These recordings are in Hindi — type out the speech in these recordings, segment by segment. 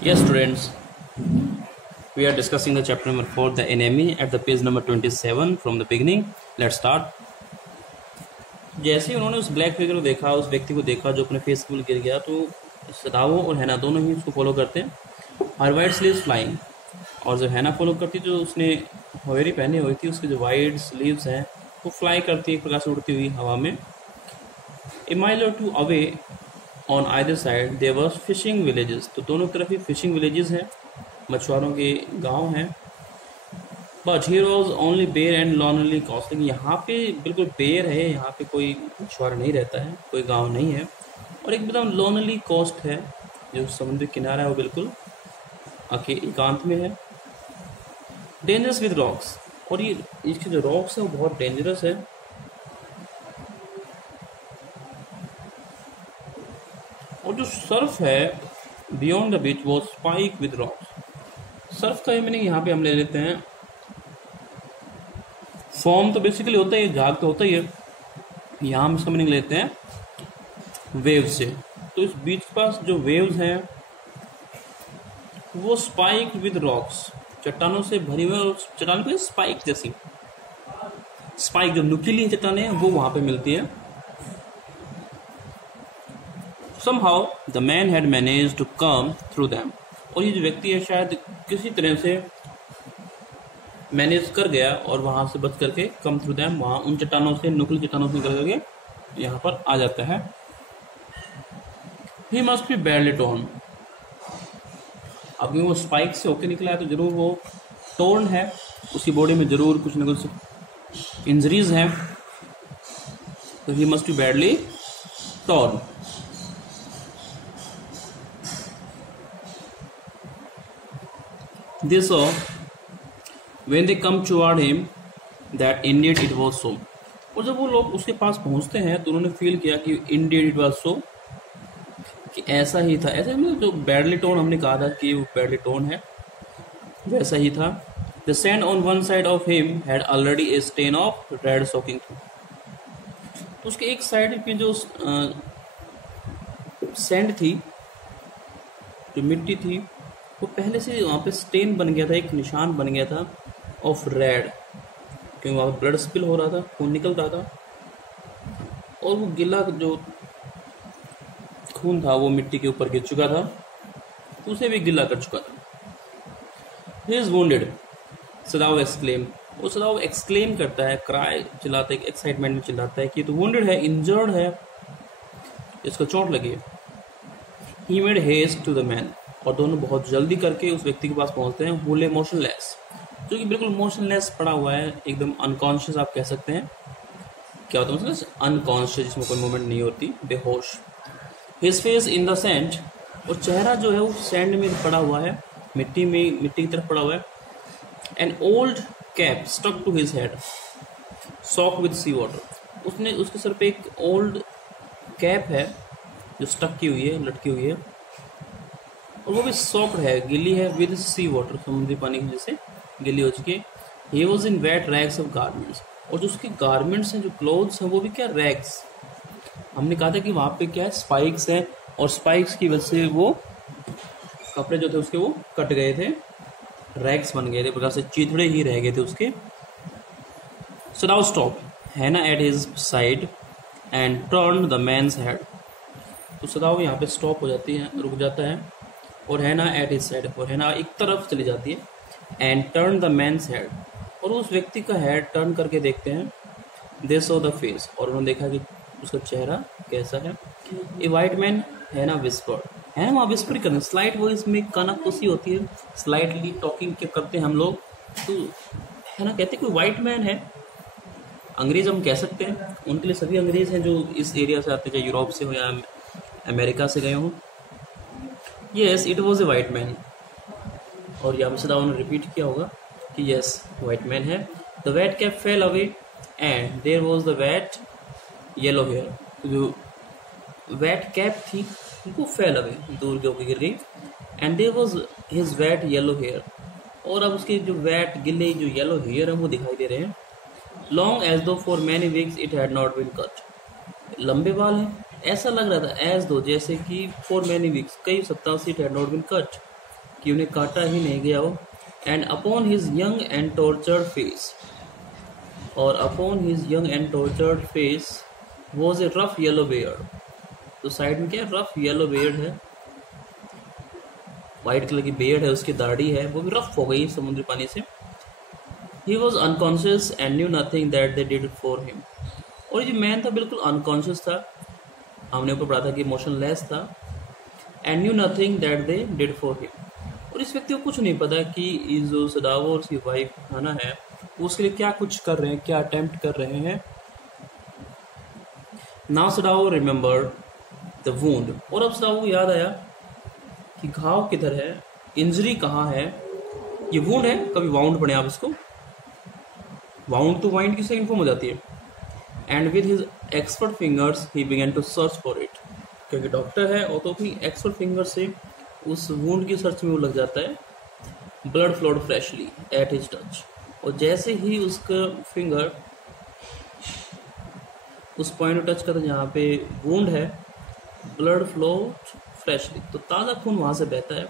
Yes, students, we are discussing the chapter number 4, the enemy, at the page number 27 from the beginning. Let's start. जैसे ही उन्होंने उस ब्लैक फिगर को देखा, उस व्यक्ति को देखा जो अपने फेस पर गिर गया, तो सदावो और हैना दोनों ही उसको फॉलो करते हैं। हर वाइट स्लीव्स फ्लाइंग, और जो हैना फॉलो करती, जो उसने होयरी पहनी हुई थी, उसकी जो वाइट स्लीव्स हैं वो फ्लाई करती है, एक प्रकार से उड़ती हुई हवा में। A mile or two away on either side there was fishing villages, तो दोनों तरफ ही फिशिंग विलेजेस हैं, मछुआरों के गांव हैं। But here was only bare and lonely coast, लेकिन यहाँ पे बिल्कुल बेयर है, यहाँ पे कोई मछुआरा नहीं रहता है, कोई गांव नहीं है, और एकदम लॉनली कोस्ट है, जो समुद्री किनारा है वो बिल्कुल एकांत में है। डेंजरस विद रॉक्स, और ये इसके जो रॉक्स है वो बहुत डेंजरस है। और जो सर्फ है बियॉन्ड द बीच वो स्पाइक विद रॉक्स। सर्फ का मीनिंग यहाँ पे हम ले लेते हैं, फॉर्म तो बेसिकली होता है, झाग तो होता ही है, यहाँ हम इसका मीनिंग लेते हैं वेव से। तो इस बीच के पास जो वेव्स हैं वो स्पाइक विद रॉक्स, चट्टानों से भरी हुई, और चट्टान पे स्पाइक जैसी, स्पाइक जो नुकीली चट्टानें हैं वो वहां पे मिलती है। Somehow the man had managed to come through them, और ये जो व्यक्ति है शायद किसी तरह से मैनेज कर गया और वहां से बच करके कम थ्रू दैम, वहां उन चट्टानों से, नुकीली चट्टानों से निकल करके यहाँ पर आ जाता है। He must be badly torn, अब वो स्पाइक से होके निकला है तो जरूर वो टोर्न है, उसकी बॉडी में जरूर कुछ न कुछ इंजरीज हैं, तो he must be badly torn. They saw when they come toward him that indeed it was so, और जब वो लोग उसके पास पहुंचते हैं तो उन्होंने फील किया कि indeed it was so, कि ऐसा ही था। ऐसा मतलब जो बैडली टोन हमने कहा था कि वो बैडली टोन है, वैसा ही था। The sand on one side of him had already a stain of red soaking through, तो उसके एक साइड पे जो सैंड थी, जो मिट्टी थी, वो पहले से वहाँ पे स्टेन बन गया था, एक निशान बन गया था ऑफ रेड, क्योंकि वहाँ पे ब्लड स्पिल हो रहा था, खून निकल रहा था, और वो गिला जो खून था वो मिट्टी के ऊपर गिर चुका था, तो उसे भी गिला कर चुका था। ही इज वुंडेड, सदाव एक्सक्लेम, वो सदाव एक्सक्लेम करता है, क्राई चिल्लाता है, एक्साइटमेंट में चिल्लाता है कि तो वुंडेड है, इंजर्ड है, इसको चोट लगी है। He made haste to the man, और दोनों बहुत जल्दी करके उस व्यक्ति के पास पहुंचते हैं, हु ले मोशनलेस, जो कि बिल्कुल मोशनलेस पड़ा हुआ है, एकदम अनकॉन्शियस आप कह सकते हैं। क्या होता है मतलब अनकॉन्शियस, जिसमें कोई मूवमेंट नहीं होती, बेहोश। His face in the sand, और चेहरा जो है वो सैंड में पड़ा हुआ है, मिट्टी में, मिट्टी की तरफ पड़ा हुआ है। An old cap stuck to his head soak with sea water, उसने उसके सर पे एक ओल्ड कैप है जो स्टक की हुई है, लटकी हुई है, और वो भी सॉफ्ट है, गिली है, विद सी वाटर, समुद्री पानी की वजह से गिली हो चुकी है। He was in wet rags of garments, और जो उसके गारमेंट्स हैं, जो क्लोथ्स हैं, वो भी क्या रैग्स। हमने कहा था कि वहाँ पे क्या है, स्पाइक्स हैं, और स्पाइक्स की वजह से वो कपड़े जो थे उसके वो कट गए थे, रैग्स बन गए थे, प्रकार से चिथड़े ही रह गए थे उसके। सो नाउ स्टॉप हैना at his side and turn the man's head, तो सदाव यहाँ पे स्टॉप हो जाती है, रुक जाता है, और हैना एट हिज साइड, और हैना एक तरफ चली जाती है। And turn the man's head, और उस व्यक्ति का हेड टर्न करके देखते हैं। दे सो द फेस, और उन्होंने देखा कि उसका चेहरा कैसा है। ए वाइट मैन, हैना विस्पर्ड, हैना वहाँ विस्पर करना, स्लाइट वॉइस में कानाफूसी होती है, स्लाइटली टॉकिंग के करते हैं हम लोग, तो हैना कहते हैं कोई वाइट मैन है, अंग्रेज हम कह सकते हैं, उनके लिए सभी अंग्रेज हैं जो इस एरिया से आते, चाहे यूरोप से हो या अमेरिका से गए हों। Yes it was a white man, और यहाँ से उन्होंने रिपीट किया होगा कि यस वाइट मैन है। The wet cap fell away and there was the wet yellow hair, जो वेट कैप थी वो फेल अवे, दूर के होकर गिर गई। And there was his wet yellow hair, और अब उसके जो वेट गिले जो येलो हेयर है वो दिखाई दे रहे हैं। Long as though for many weeks it had not been cut, लंबे बाल हैं, ऐसा लग रहा था एज दो जैसे कि फॉर मैनी वीक्स, कई सप्ताह से it had not been cut, कि उन्हें काटा ही नहीं गया हो। And upon his young and tortured face, और upon his young and tortured face was a rough yellow beard. तो साइड में क्या है, रफ येलो बेयर्ड है, वाइट कलर की बेयर्ड है, उसकी दाढ़ी है, वो भी रफ हो गई समुद्री पानी से। He was unconscious and knew nothing that they did for him. और ये मैन था बिल्कुल अनकॉन्शियस था, हमने ऊपर पढ़ा था कि मोशनलेस था। And knew nothing that they did for him, और इस व्यक्ति को कुछ नहीं पता कि जो सदावो और उसकी वाइफ हाना है वो उसके लिए क्या कुछ कर रहे हैं, क्या अटेम्प्ट कर रहे हैं। नाउ सदावो रिमेंबर द वुंड, और अब सदावो को याद आया कि घाव किधर है, इंजरी कहाँ है। ये वुंड है, कभी वाउंड पढ़े आप इसको, वाउंड तो वाइंड की सेकंड फॉर्म हो जाती है। And with his expert fingers he began to search for it, क्योंकि डॉक्टर है और तो अपनी एक्सपर्ट फिंगर से उस वुंड की सर्च में वो लग जाता है। Blood flowed freshly at his touch, और जैसे ही उसका फिंगर उस पॉइंट को टच करता जहाँ पे वुंड है, ब्लड फ्लो फ्रेशली, तो ताज़ा खून वहाँ से बहता है।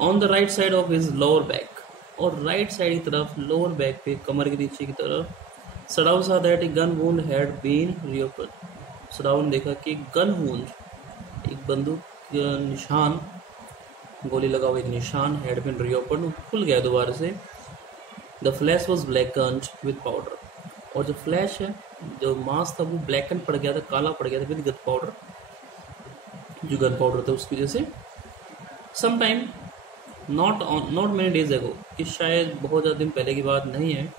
On the right side of his lower back, और राइट साइड की तरफ लोअर बैक पे कमर के नीचे की तरफ Sadao saw that a gun wound had been reopened. Sadao ने देखा कि गन वुंड, एक बंदूक का निशान, गोली लगा हुआ एक निशान, हैड बीन रीओपन, खुल गया दोबारा से। The flesh was blackened with powder, और जो फ्लैश है, जो मांस था वो ब्लैकन पड़ गया था, काला पड़ गया था विद गन पाउडर, जो गन पाउडर था उसकी वजह से। Some time not many days ago, कि शायद बहुत ज़्यादा दिन पहले की बात नहीं है।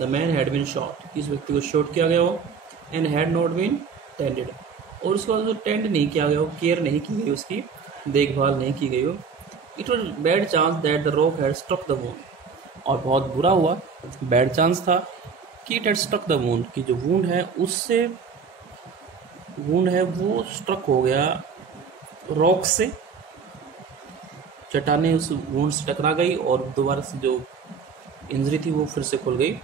The man had been shot, इस व्यक्ति को शॉट किया गया हो। And had not been tended, और उसके बाद टेंड नहीं किया गया हो, केयर नहीं की गई, उसकी देखभाल नहीं की गई हो। It was bad chance that the rock had struck the wound, और बहुत बुरा हुआ, बैड चांस था कि it had struck the wound, कि जो वुंड है उससे, वुंड है वो स्ट्रक हो गया रॉक से, चट्टाने उस वुंड से टकरा गई और दोबारा से जो इंजरी थी वो फिर से खुल गई।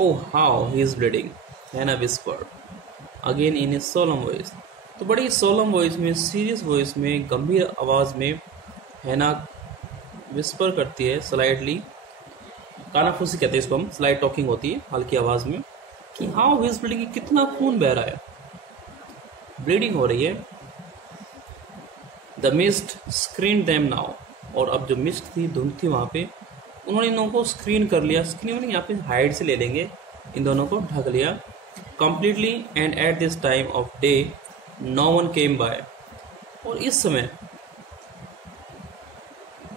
Oh how he is bleeding, Hana whispered again in a solemn voice. तो बड़ी सोलम वॉइस में, सीरियस वॉइस में, गंभीर आवाज में हैना विस्पर करती है, स्लाइडली, कानाफूसी कहते हैं इसको हम, स्लाइड टॉकिंग होती है हल्की आवाज में, कि हाउ ही इज ब्लीडिंग, कितना खून बह रहा है, ब्लीडिंग हो रही है। The mist screen them now, और अब जो मिस्ट थी, धुंध थी वहां पे, उन्होंने इन लोगों को स्क्रीन कर लिया, स्क्रीन में यहाँ पे हाइड से ले लेंगे, इन दोनों को ढक लिया completely. And at this time of day no one came by, और इस समय,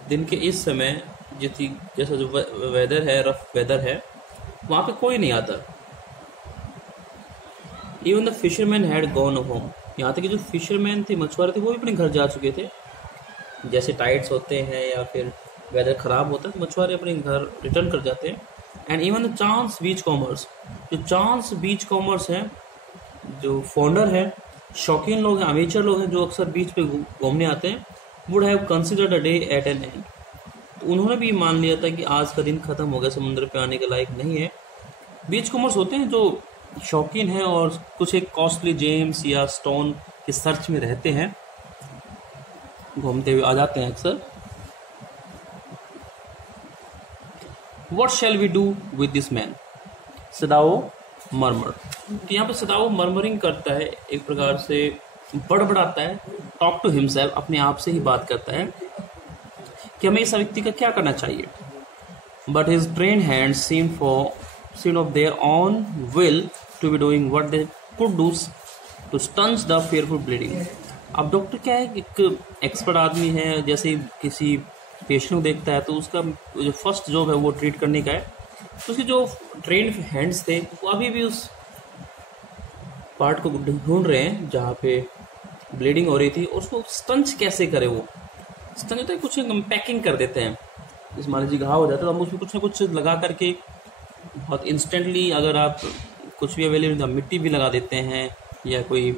दिन के इस समय जैसा जो वेदर है, रफ वेदर है, वहां पे कोई नहीं आता। Even the fisherman had gone home, यहाँ तक कि जो फिशरमैन थे, मछुआरे थे, वो भी अपने घर जा चुके थे। जैसे टाइड्स होते हैं या फिर वेदर खराब होता है तो मछुआरे अपने घर रिटर्न कर जाते हैं। And even the chance beach commerce, जो चांस बीच कॉमर्स है, जो फाउंडर है, शौकीन लोग हैं, अमेचर लोग हैं, जो अक्सर बीच पे घूमने आते हैं, would have considered a day at an end, तो उन्होंने भी मान लिया था कि आज का दिन खत्म हो गया, समुद्र पे आने के लायक नहीं है। बीच कॉमर्स होते हैं जो शौकीन हैं और कुछ एक कॉस्टली जेम्स या स्टोन की सर्च में रहते हैं, घूमते हुए आ जाते हैं अक्सर। What shall we do with this man? सदाओ मरमर, तो यहाँ पे सदाओ मरमरिंग करता है, एक प्रकार से बड़बड़ाता है, टॉक टू हिमसेल्फ, अपने आप से ही बात करता है कि हमें इस व्यक्ति का क्या करना चाहिए। But his trained hands seemed of their own will to be doing what they could do to stanch the fearful bleeding. अब डॉक्टर क्या है, एक एक्सपर्ट आदमी है, जैसे किसी पेशेंट को देखता है तो उसका जो फर्स्ट जॉब है वो ट्रीट करने का है, तो उसके जो ट्रेन हैंड्स थे वो अभी भी उस पार्ट को ढूंढ रहे हैं जहाँ पे ब्लीडिंग हो रही थी, और उसको स्टंच कैसे करे। वो स्टंच होता है, कुछ हम पैकिंग कर देते हैं, जिस मान लीजिए घाव हो जाता है तो हम उसमें कुछ ना कुछ लगा करके बहुत इंस्टेंटली, अगर आप कुछ भी अवेलेबल, मिट्टी भी लगा देते हैं या कोई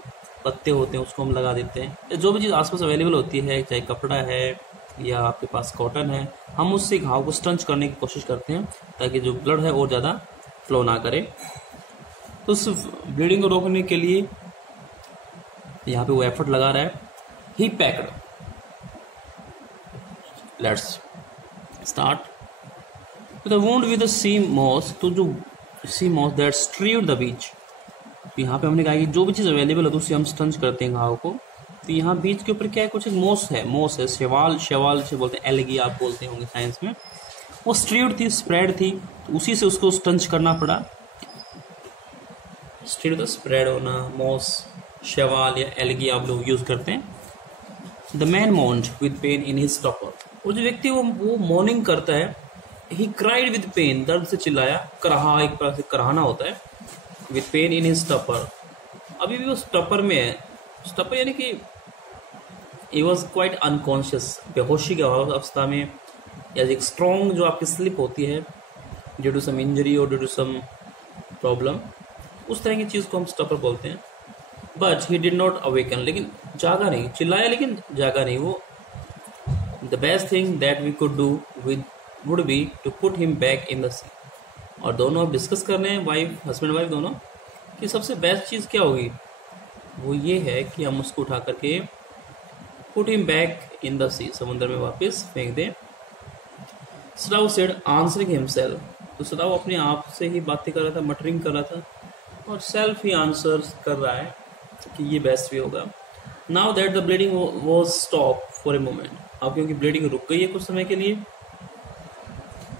पत्ते होते हैं उसको हम लगा देते हैं, जो भी चीज़ आसपास अवेलेबल होती है, चाहे कपड़ा है या आपके पास कॉटन है, हम उससे घाव को स्टंच करने की कोशिश करते हैं ताकि जो ब्लड है और ज़्यादा फ्लो ना करे। तो उस ब्लीडिंग को रोकने के लिए यहाँ पे वो एफर्ट लगा रहा है। He packed, let's start with the wound with the sea moss. तो जो sea moss that strewed the beach, तो यहाँ पे हमने कहा कि जो भी चीज़ अवेलेबल है तो उससे हम स्टंच करते हैं घाव को। तो यहाँ बीच के ऊपर क्या है, कुछ एक मोस है शैवाल से बोलते हैं, एलगी आप बोलते होंगे साइंस में। वो स्ट्रीव्ड थी, स्प्रेड थी, तो उसी से उसको स्टंच करना पड़ा। स्ट्रीव्ड स्प्रेड होना, मोस, शैवाल या एलगी आप लोग यूज करते हैं। The man moaned with pain in his stopper. और जो व्यक्ति वो मॉर्निंग करता है, ही क्राइड विद पेन, दर्द से चिल्लाया, कराहा, एक तरह से कराहना होता है, with pain in his stopper. अभी भी वो स्टॉपर में है। स्टॉपर यानी कि ही वॉज क्वाइट अनकॉन्शियस, बेहोशी की अवस्था में, या एक स्ट्रॉन्ग जो आपकी स्लिप होती है ड्यू टू सम इंजरी और ड्यू टू सम प्रॉब्लम, उस तरह की चीज़ को हम स्टॉपर बोलते हैं। But he did not awaken, लेकिन जागा नहीं, चिल्लाया लेकिन जागा नहीं वो। The best thing that we could do with would be to put him back in the sea. और दोनों अब डिस्कस कर रहे हैं, हस्बैंड वाइफ दोनों, कि सबसे बेस्ट चीज़ क्या होगी। वो ये है कि हम उसको उठा करके put him back in the sea, समुद्र में वापस फेंक दें। Sadao said answering himself. तो सदाव अपने आप से ही बातें कर रहा था, मटरिंग कर रहा था, और सेल्फ ही आंसर कर रहा है कि ये बेस्ट वे होगा। Now that the bleeding was stop for a moment. अब क्योंकि ब्लीडिंग रुक गई है कुछ समय के लिए,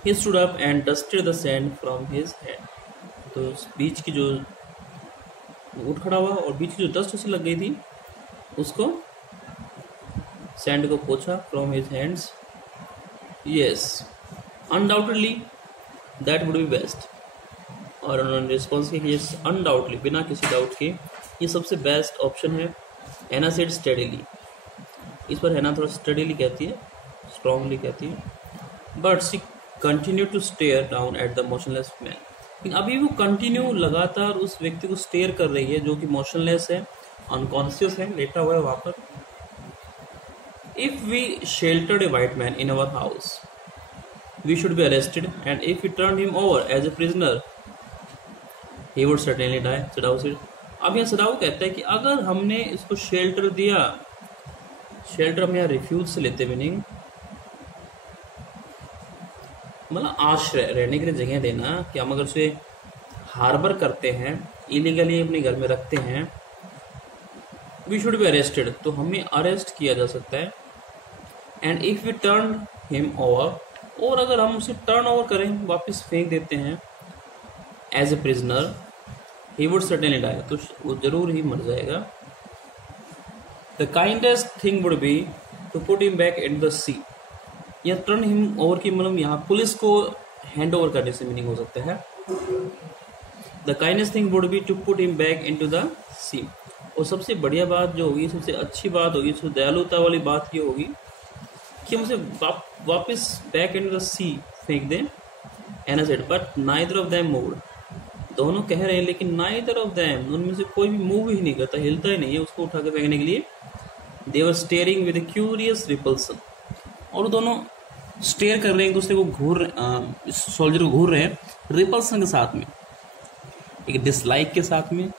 he stood up and dusted the sand from his head। तो बीच की जो उठ खड़ा हुआ और बीच की जो डस्ट उसे लग गई थी, उसको सैंड को पोछा from his hands. Yes, undoubtedly that would be best. और उन्होंने रिस्पॉन्स किया कि यस, अनडाउटली, बिना किसी डाउट के ये सबसे बेस्ट ऑप्शन है। हैना सेड स्टडीली। इस पर हैना थोड़ा स्टडीली कहती है, स्ट्रांगली कहती है। But she continue to stare down at the motionless man. लेकिन अभी वो कंटिन्यू लगातार उस व्यक्ति को स्टेयर कर रही है जो कि मोशनलेस है, अनकॉन्शियस है, लेटा हुआ है वहां पर। If we sheltered a white man in our house we should be arrested, and if we turn him over as a prisoner he would certainly die. Sadao said. अब यहाँ सदाव कहता है कि अगर हमने इसको शेल्टर दिया, शेल्टर हम यहाँ रिफ्यूज से लेते मीनिंग मतलब आश्रय, रहने के लिए जगह देना, कि हम अगर उसे हार्बर करते हैं, इलीगली अपने घर में रखते हैं, वी शुड बी अरेस्टेड, तो हमें अरेस्ट किया जा सकता है। And if we turn him over, और अगर हम उसे टर्न ओवर करें, वापस फेंक देते हैं as a prisoner, he would certainly die, तो वो जरूर ही मर जाएगा। The kindest thing would be to put him back in the sea. या टर्न हिम ओवर की मतलब यहाँ पुलिस को हैंड ओवर करने से मीनिंग हो सकता है। The kindest thing would be to put him back into the sea. और सबसे बढ़िया बात जो होगी, सबसे अच्छी बात होगी, सबसे दयालुता वाली बात ये होगी कि हम उसे वापस बैक इनटू द सी फेंक दें। Anna said but neither of them moved. दोनों कह रहे हैं लेकिन नाइदर ऑफ देम, उनमें से कोई भी मूव ही नहीं करता, हिलता ही नहीं है उसको उठा के फेंकने के लिए। They were staring with a curious repulsion. और दोनों स्टेयर कर रहे हैं एक दूसरे को, सोल्जर को घूर रहे हैं रिपल्सन के साथ में, एक डिसलाइक के साथ में,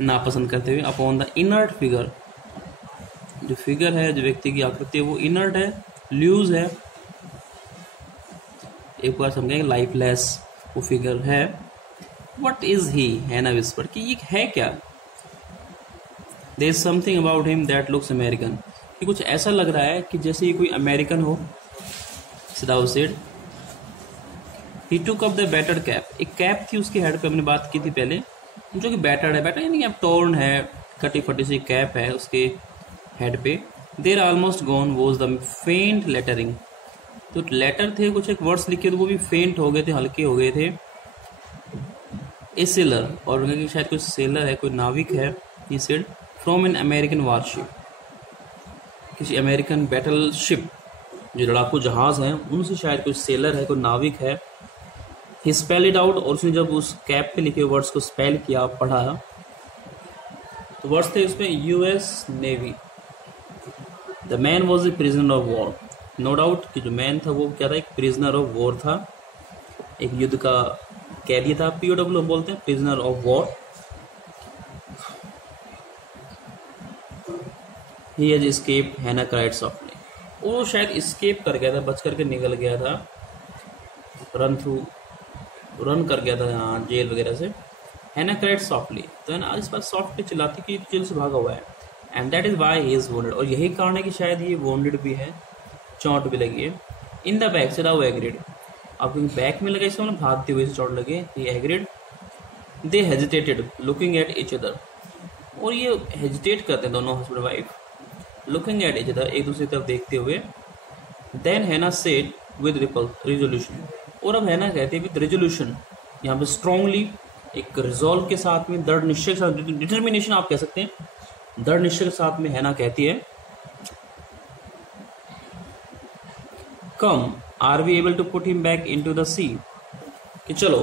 नापसंद करते हुए। अपॉन द इनर्ट फिगर, जो फिगर है, जो व्यक्ति की आकृति है, वो इनर्ट है, लूज है, एक बार समझेंगे लाइफलेस वो फिगर है। व्हाट इज ही, हैना विस्पर, कि ये है क्या। There is something about him that looks American, कि कुछ ऐसा लग रहा है कि जैसे ये कोई अमेरिकन हो। सदाव said he took up the battered cap. एक कैप थी उसके हेड पे, हमने बात की थी पहले, जो कि बैटर्ड है, बैटर्ड यानी अब टोर्न है, कटी फटी सी कैप है उसके हेड पे। There almost gone was the faint lettering. तो लेटर थे, कुछ एक वर्ड्स लिखे थे, वो भी फेंट हो गए थे, हल्के हो गए थे। ए सेलर, और शायद कोई सेलर है, कोई नाविक है। He said from an American warship, किसी अमेरिकन बैटल शिप, जो लड़ाकू जहाज हैं, उनसे शायद कोई सेलर है, कोई नाविक है। ही स्पेल इट आउट, और उसने जब उस कैप पे लिखे वर्ड्स को स्पेल किया, पढ़ा, तो वर्ड्स थे उसमें US navy. The man was a prisoner of war. No doubt कि जो मैन था वो क्या था, एक प्रिजनर ऑफ वॉर था, एक युद्ध का कैदी था, पीओडब्ल्यू बोलते हैं, prisoner of war. He has escaped, हैना क्राइड सॉफ्टली। वो शायद स्केप कर गया था, बच करके निकल गया था, रन कर गया था यहाँ जेल वगैरह से। हैना क्राइड सॉफ्टली, तो है ना इस बार सॉफ्टली चिल्लाती कि जेल से भागा हुआ है। And that is why he is wounded, और यही कारण है कि शायद ये वोंडेड भी है, चोट भी लगी है। इन द बैक सदाव एग्रीड, अब क्योंकि बैक में लगा इससे मतलब भागते हुए चोट लगे, he agreed. They hesitated looking at each other, और ये हेजिटेट करते हैं दोनों husband wife, looking at each other, एक दूसरे की तरफ देखते हुए। देन हैना सेड विद रिजोल्यूशन, और अब हैना कहती है विद रेजोल्यूशन, यहाँ पे स्ट्रांगली, एक रिजॉल्व के साथ में, दृढ़ निश्चय के साथ, डिटर्मिनेशन आप कह सकते हैं, दृढ़ निश्चय के साथ में हैना कहती है, come are we able to put him back into the sea, कि चलो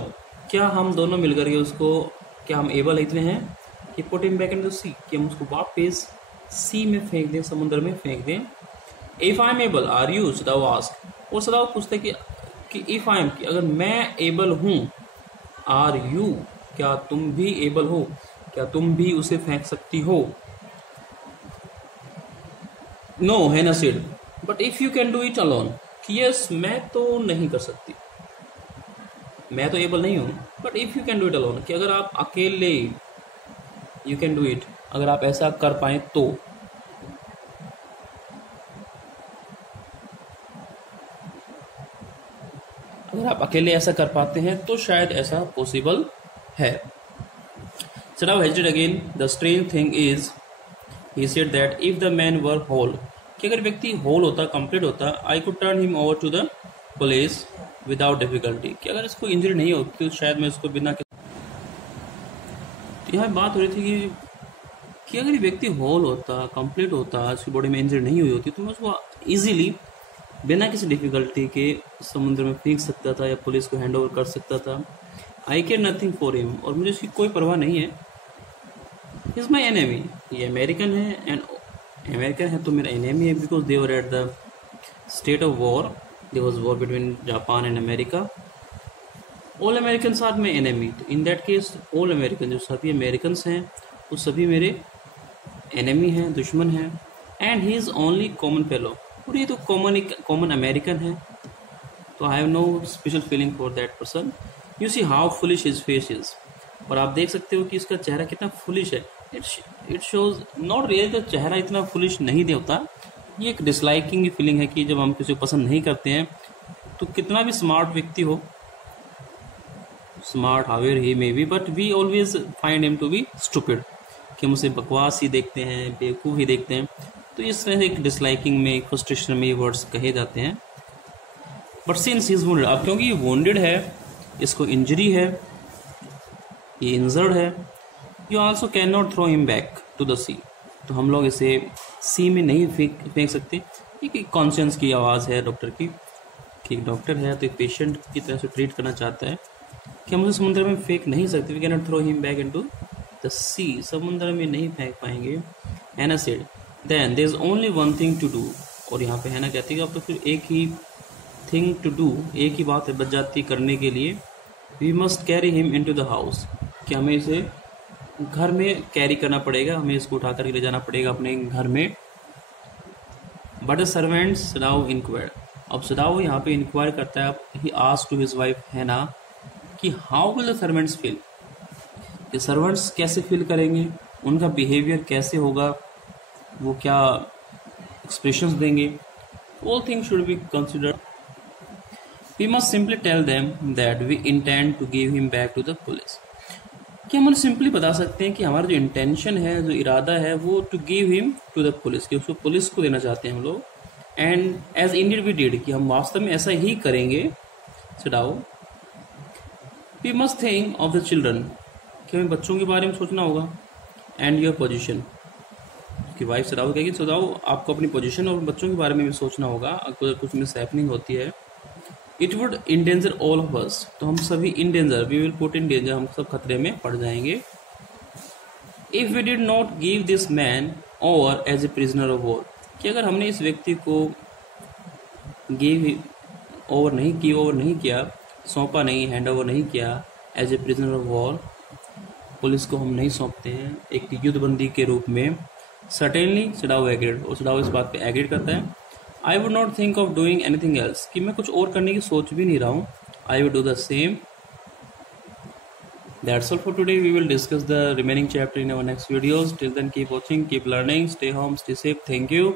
क्या हम दोनों मिलकर के उसको, क्या हम एबल इतने हैं कि put him back into the sea, कि हम उसको वापस सी में फेंक दें, समुद्र में फेंक दें। If I am able are you, Sadao ask, और सदाव पूछते कि इफ आई एम, कि अगर मैं एबल हूं, आर यू, क्या तुम भी एबल हो, क्या तुम भी उसे फेंक सकती हो। नो, हैना said, but if you can do it alone, कि यस मैं तो नहीं कर सकती, मैं तो एबल नहीं हूं, but if you can do it alone, कि अगर आप अकेले, यू कैन डू इट, अगर आप ऐसा कर पाए तो। अगर आप अकेले ऐसा कर पाते हैं तो शायद ऐसा पॉसिबल है। Sadao hesitated again, the strange thing is, he said that if the man were whole, कि अगर व्यक्ति होल होता, कंप्लीट होता, I could turn him over to the police without difficulty, कि अगर इसको इंजरी नहीं होती तो शायद मैं इसको बिना, तो यहाँ बात हो रही थी कि अगर ये व्यक्ति होल होता, कंप्लीट होता, इसकी बॉडी में इंजरी नहीं हुई होती, तो मैं उसको इजीली बिना किसी डिफिकल्टी के समुद्र में फेंक सकता था या पुलिस को हैंड ओवर कर सकता था। I care nothing for him, और मुझे उसकी कोई परवाह नहीं है। ही इज माई एनेमी, ये अमेरिकन है, एंड अमेरिकन है तो मेरा एनेमी है, because they were at the state of war, there was war between Japan and America. All American are my enemy, तो in that case all American, जो सभी अमेरिकन हैं वो सभी मेरे एनेमी हैं, दुश्मन हैं। And he is only common fellow, और ये तो कॉमन अमेरिकन है, तो I have no special feeling for that person. You see how foolish his face is, और आप देख सकते हो कि इसका चेहरा कितना फुलिश है। इट शोज नॉट रियली, तो चेहरा इतना फुलिश नहीं देता, ये एक डिसलाइकिंग की फीलिंग है कि जब हम किसी को पसंद नहीं करते हैं तो कितना भी स्मार्ट व्यक्ति हो, smart however he may be, but we always find him to be stupid, कि हम उसे बकवास ही देखते हैं, बेवकूफ़ ही देखते हैं, तो इस तरह से एक डिसलाइकिंग में, एक फ्रस्ट्रेशन में ये वर्ड्स कहे जाते हैं। But since he is wounded, अब क्योंकि ये वोंडेड है, इसको इंजरी है, ये इंजर्ड है, you also can not throw him back to the sea, तो हम लोग इसे सी में नहीं फेंक सकते। एक कॉन्शियंस की आवाज़ है डॉक्टर की, कि एक डॉक्टर है तो एक पेशेंट की तरह से ट्रीट करना चाहता है कि हम उसे समुद्र में फेंक नहीं सकते, we can not throw him back into the sea, समुद्र में नहीं फेंक पाएंगे। Hannah said then there is only one thing to do, और यहाँ पे हैना कहती है कि अब तो फिर एक ही थिंग टू डू, एक ही बात है बच जाती करने के लिए, we must carry him into the house, कि हमें इसे घर में कैरी करना पड़ेगा, हमें इसको उठा कर ले जाना पड़ेगा अपने घर में। But the servants Sadao inquired, अब सदाव यहाँ पे इंक्वायर करता है, he asked to his wife हैना कि how will the servants feel, कि सर्वेंट्स कैसे फील करेंगे, उनका बिहेवियर कैसे होगा, वो क्या एक्सप्रेशंस देंगे। All things should be considered, we must simply tell them that we intend to give him back to the police, कि हम उन्हें सिंपली बता सकते हैं कि हमारा जो इंटेंशन है, जो इरादा है, वो to give him to the police, कि उसको पुलिस को देना चाहते हैं हम लोग। And as indeed we did, कि हम वास्तव में ऐसा ही करेंगे। Sadao we must think of the children, कि हमें बच्चों के बारे में सोचना होगा। एंड योर पोजिशन, कि वाइफ सडाओ कहेगी सडाओ आपको अपनी पोजिशन और बच्चों के बारे में भी सोचना होगा, अगर कुछ मिस हैपनिंग होती है। It would endanger all of us, तो हम सभी in danger, we will put in danger, हम सब खतरे में पड़ जाएंगे। If we did not give this man over as a prisoner of war, कि अगर हमने इस व्यक्ति को गिव ओवर नहीं किया, सौंपा नहीं, हैंड ओवर नहीं किया as a prisoner of war, police को हम नहीं सौंपते हैं एक युद्धबंदी के रूप में। सर्टेनली सडाओ एग्रीड, और सडाओ इस बात पे एग्रीड करता है। I would not think of doing anything else, कि मैं कुछ और करने की सोच भी नहीं रहा हूँ. I would do the same. That's all for today. We will discuss the remaining chapter in our next videos. Till then, keep watching, keep learning, stay home, stay safe. Thank you.